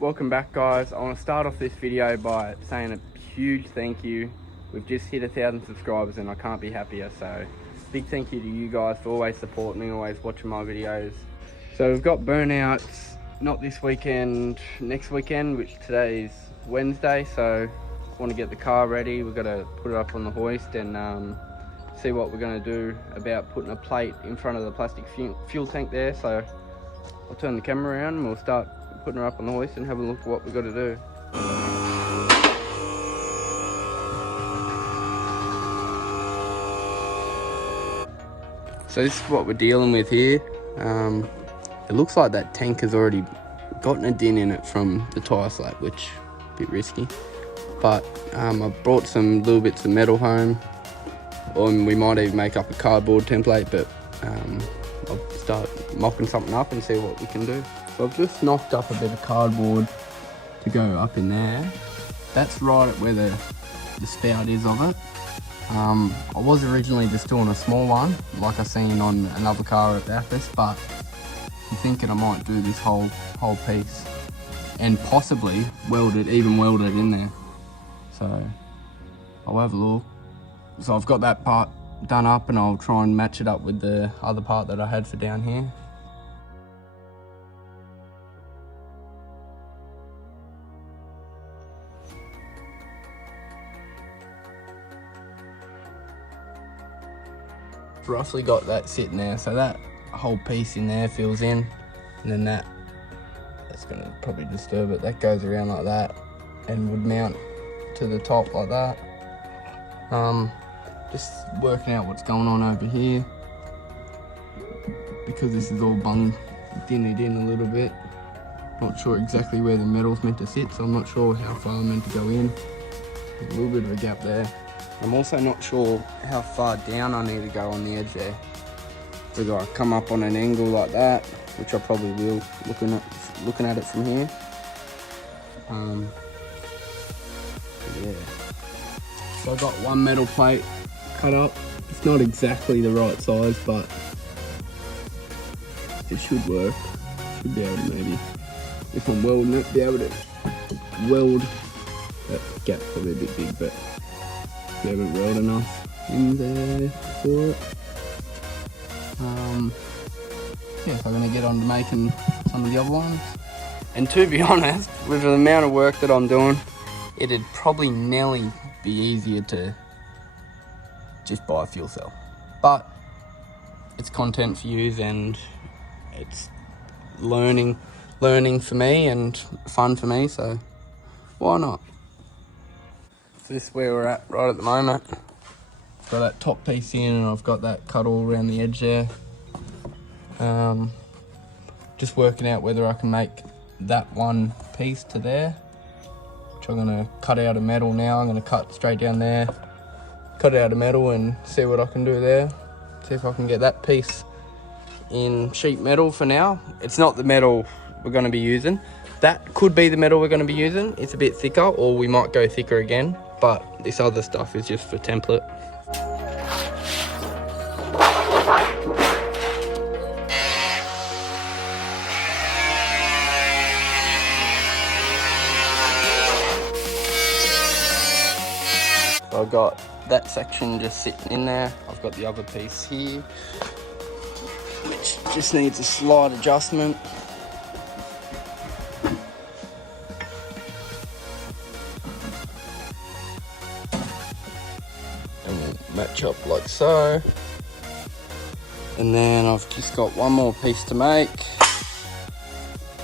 Welcome back, guys. I want to start off this video by saying a huge thank you. We've just hit 1,000 subscribers and I can't be happier, so big thank you to you guys for always supporting me, always watching my videos. So we've got Burnouts, not this weekend, next weekend, which today is Wednesday, so want to get the car ready. We've got to put it up on the hoist and see what we're going to do about putting a plate in front of the plastic fuel tank there. So I'll turn the camera around and we'll start putting her up on the hoist and have a look at what we've got to do. So this is what we're dealing with here. It looks like that tank has already gotten a dent in it from the tyre slap, which is a bit risky. But I brought some little bits of metal home, or we might even make up a cardboard template, but I'll start mocking something up and see what we can do. So I've just knocked up a bit of cardboard to go up in there. That's right at where the spout is of it. I was originally just doing a small one, like I seen on another car at Bathurst, but I'm thinking I might do this whole piece and possibly weld it in there. So I'll have a look. So I've got that part done up and I'll try and match it up with the other part that I had for down here. Roughly got that sitting there, so that whole piece in there fills in, and then that's going to probably disturb it. That goes around like that and would mount to the top like that. Just working out what's going on over here, because this is all dinted in a little bit. Not sure exactly where the metal's meant to sit, so I'm not sure how far I'm meant to go in. There's a little bit of a gap there. I'm also not sure how far down I need to go on the edge there. Whether I come up on an angle like that, which I probably will, looking at it from here. Yeah. So I got one metal plate cut up. It's not exactly the right size, but it should work. Should be able to maybe, if I'm welding it, be able to weld. That gap's probably a bit big, but we haven't welded enough in there for it. Yeah, so I'm going to get on to making some of the other ones. And to be honest, with the amount of work that I'm doing, it'd probably nearly be easier to just buy a fuel cell. But it's content for you and it's learning for me and fun for me, so why not? This is where we're at right at the moment. Got that top piece in and I've got that cut all around the edge there. Just working out whether I can make that one piece to there, which I'm gonna cut out of metal now. I'm gonna cut straight down there, cut out of metal and see what I can do there. See if I can get that piece in sheet metal for now. It's not the metal we're gonna be using. That could be the metal we're gonna be using. It's a bit thicker, or we might go thicker again. But this other stuff is just for template. So I've got that section just sitting in there. I've got the other piece here, which just needs a slight adjustment. Match up like so, and then I've just got one more piece to make,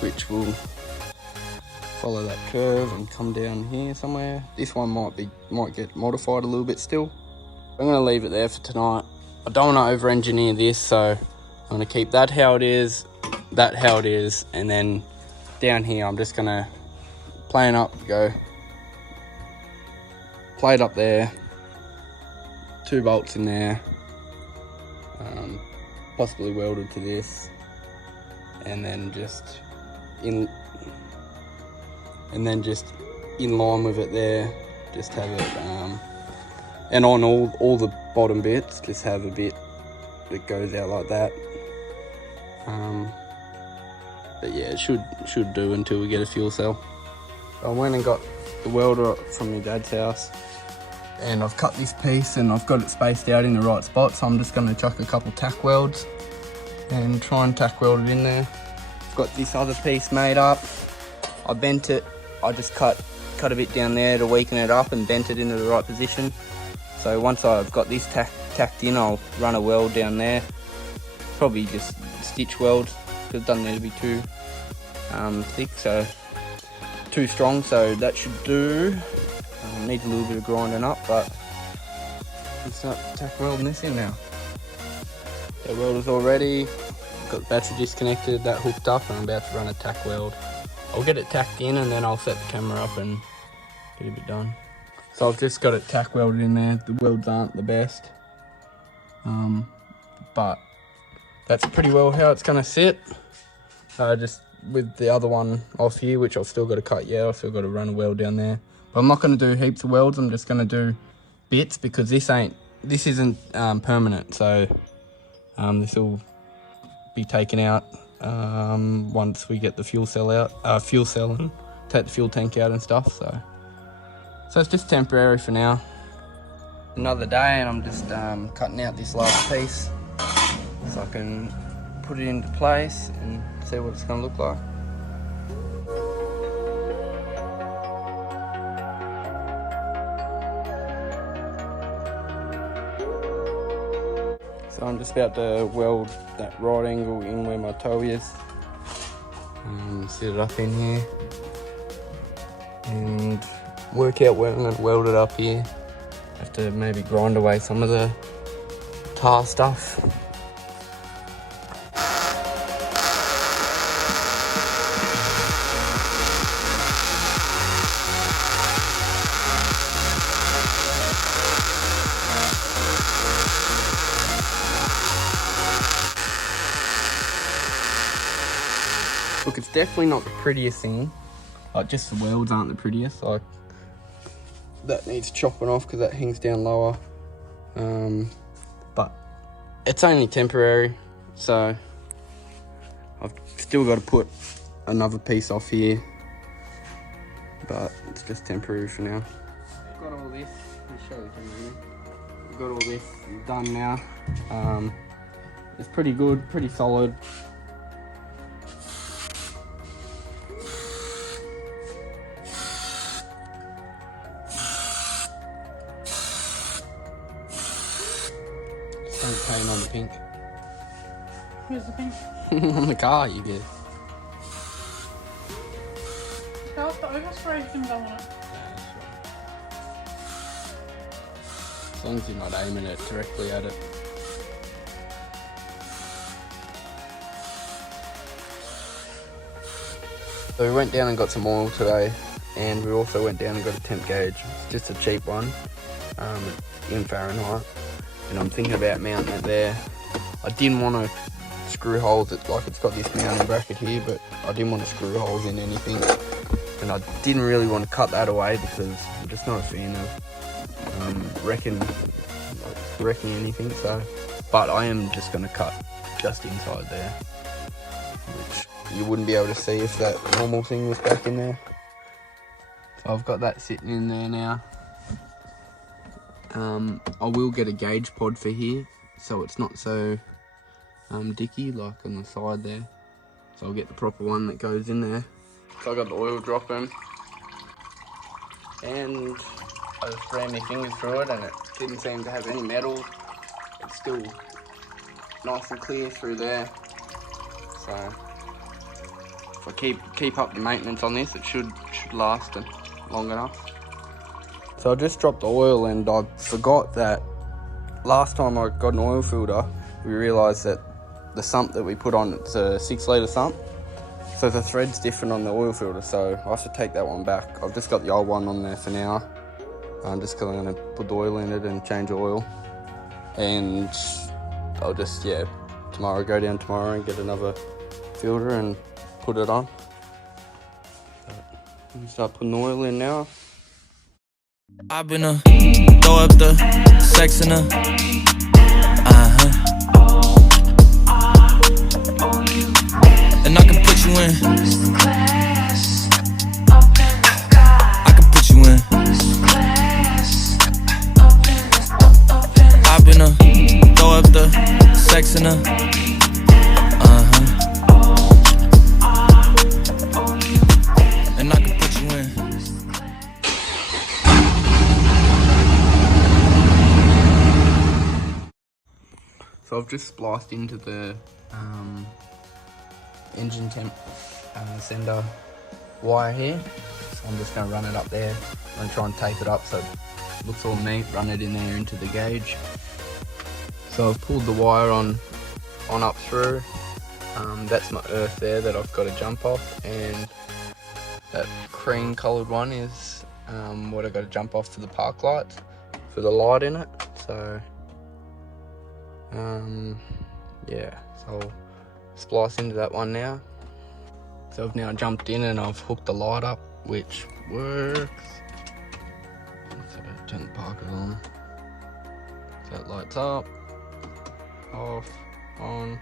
which will follow that curve and come down here somewhere. This one might get modified a little bit still. I'm going to leave it there for tonight. I don't want to over engineer this, so I'm going to keep that how it is, and then down here I'm just going to plane up, go plate up there, 2 bolts in there, possibly welded to this, and then just in line with it there, just have it, and on all the bottom bits, just have a bit that goes out like that. But yeah, it should do until we get a fuel cell. So I went and got the welder from my dad's house, and I've cut this piece and I've got it spaced out in the right spot, so I'm just going to chuck a couple tack welds and try and tack weld it in there. I've got this other piece made up. I bent it. I just cut a bit down there to weaken it up and bent it into the right position. So once I've got this tacked in, I'll run a weld down there. Probably just stitch welds, because it doesn't need to be too thick, so too strong, so that should do. Needs a little bit of grinding up, but let's start tack welding this in now. The welder's all ready. Got the battery disconnected, that hooked up, and I'm about to run a tack weld. I'll get it tacked in and then I'll set the camera up and get a bit done. So I've just got it tack welded in there. The welds aren't the best, but that's pretty well how it's gonna sit. Just with the other one off here, which I've still got to cut yet. I've still got to run a weld down there. But I'm not going to do heaps of welds. I'm just going to do bits, because this isn't permanent. So this will be taken out once we get the fuel cell out, and take the fuel tank out and stuff. So it's just temporary for now. Another day, and I'm just cutting out this last piece so I can put it into place and see what it's going to look like. So I'm just about to weld that right angle in where my toe is. Set it up in here and work out where I'm going to weld it up here. Have to maybe grind away some of the tar stuff. Look, it's definitely not the prettiest thing. Like, just the welds aren't the prettiest. Like, that needs chopping off because that hangs down lower. But it's only temporary, so I've still got to put another piece off here. But it's just temporary for now. Got all this. Let me show the camera. Got all this done now. It's pretty good, pretty solid. Paint on the pink. Where's the pink? On the car, you get. How's the overspray can go on it? As long as you're not aiming it directly at it. So we went down and got some oil today, and we also went down and got a temp gauge. It's just a cheap one, in Fahrenheit. And I'm thinking about mounting it there. I didn't want to screw holes, like it's got this mounting bracket here, but I didn't want to screw holes in anything. And I didn't really want to cut that away because I'm just not a fan of wrecking anything. So, but I am just going to cut just inside there, which you wouldn't be able to see if that normal thing was back in there. So I've got that sitting in there now. I will get a gauge pod for here, so it's not so dicky like on the side there. So I'll get the proper one that goes in there. So I got the oil dropping, and I just ran my fingers through it, and it didn't seem to have any metal. It's still nice and clear through there. So if I keep up the maintenance on this, it should last long enough. So I just dropped the oil, and I forgot that last time I got an oil filter, we realised that the sump that we put on, it's a 6 litre sump. So the thread's different on the oil filter, so I have to take that one back. I've just got the old one on there for now. Just because I'm going to put the oil in it and change the oil. And I'll just, tomorrow, go down tomorrow and get another filter and put it on. We start putting the oil in now. I've been throw up the sex in her. And I can put you in. I can put you in. I've been throw up the sex in her. And I can put you in. So I've just spliced into the engine temp sender wire here. So I'm just going to run it up there and try and tape it up so it looks all neat, run it in there into the gauge. So I've pulled the wire on up through. That's my earth there that I've got to jump off, and that cream coloured one is what I've got to jump off for the park lights, for the light in it. So yeah, so I'll splice into that one now. So I've now jumped in and I've hooked the light up, which works. So turn the parkers on. So it lights up, off, on.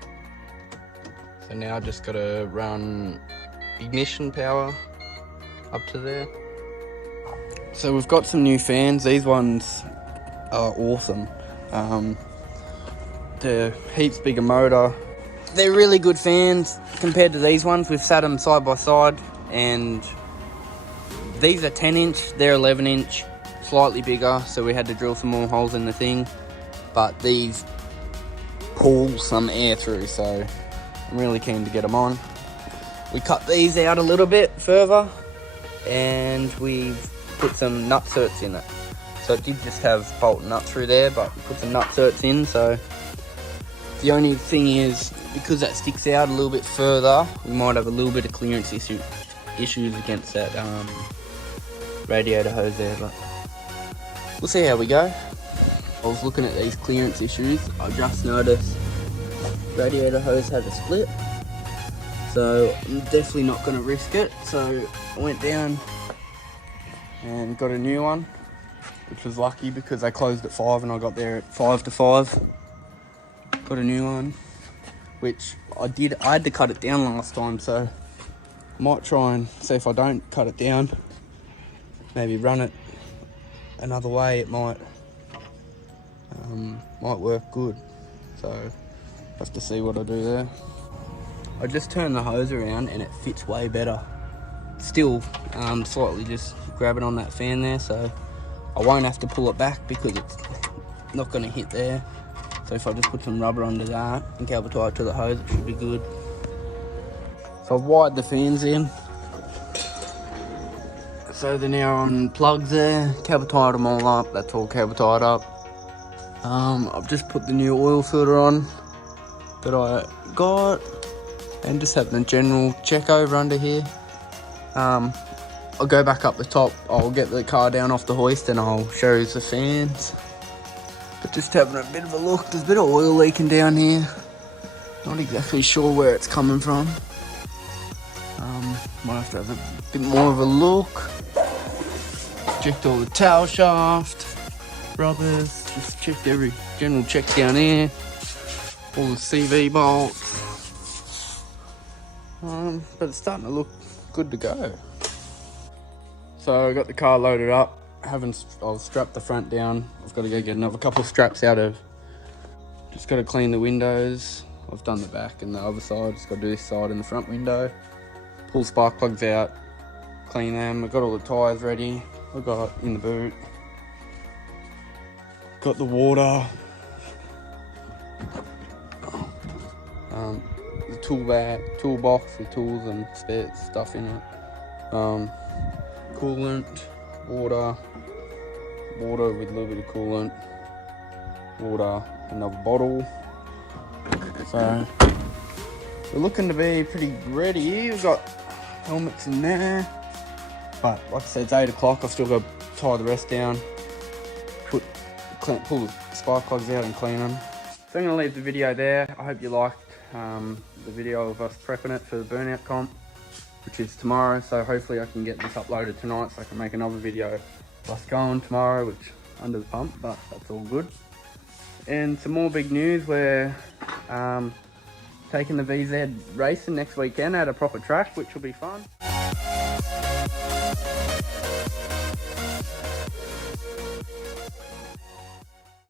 So now I just gotta run ignition power up to there. So we've got some new fans. These ones are awesome. They're heaps bigger motor. They're really good fans compared to these ones. We've sat them side by side, and these are 10 inch, they're 11 inch, slightly bigger, so we had to drill some more holes in the thing, but these pull some air through, so I'm really keen to get them on. We cut these out a little bit further, and we've put some nut certs in it. So it did just have bolt and nut through there, but we put some nut certs in, so the only thing is, because that sticks out a little bit further, we might have a little bit of clearance issues against that radiator hose there, but we'll see how we go. I was looking at these clearance issues. I just noticed radiator hose had a split, so I'm definitely not going to risk it. So I went down and got a new one, which was lucky because they closed at 5 and I got there at 5 to 5. Got a new one, which I had to cut it down last time, so I might try and see if I don't cut it down, maybe run it another way. It might work good, so have to see what I do there. I just turned the hose around and it fits way better. Still slightly just grabbing on that fan there, so I won't have to pull it back because it's not going to hit there. So if I just put some rubber under that and cable tie it to the hose, it should be good. So I've wired the fans in. So they're now on plugs there, cable tied them all up, that's all cable tied up. I've just put the new oil filter on that I got, and just having a general check over under here. I'll go back up the top, I'll get the car down off the hoist and I'll show you the fans. But just having a bit of a look, there's a bit of oil leaking down here. Not exactly sure where it's coming from. Might have to have a bit more of a look. Checked all the tail shaft, rubbers, just checked every general check down here. All the CV bolts. But it's starting to look good to go. So I got the car loaded up. I'll strap the front down. I've got to go get another couple of straps out of. Just got to clean the windows. I've done the back and the other side. Just got to do this side and the front window. Pull spark plugs out, clean them. I've got all the tyres ready. I've got in the boot. Got the water. The toolbox with tools and spare stuff in it. Coolant, water with a little bit of coolant, water, another bottle. So we're looking to be pretty ready. We've got helmets in there, but like I said, it's 8 o'clock. I've still got to tie the rest down, pull the spark plugs out and clean them. So I'm going to leave the video there. I hope you liked the video of us prepping it for the Burnout comp, which is tomorrow. So hopefully I can get this uploaded tonight so I can make another video of us going tomorrow, which under the pump, but that's all good. And some more big news, we're taking the VZ racing next weekend at a proper track, which will be fun.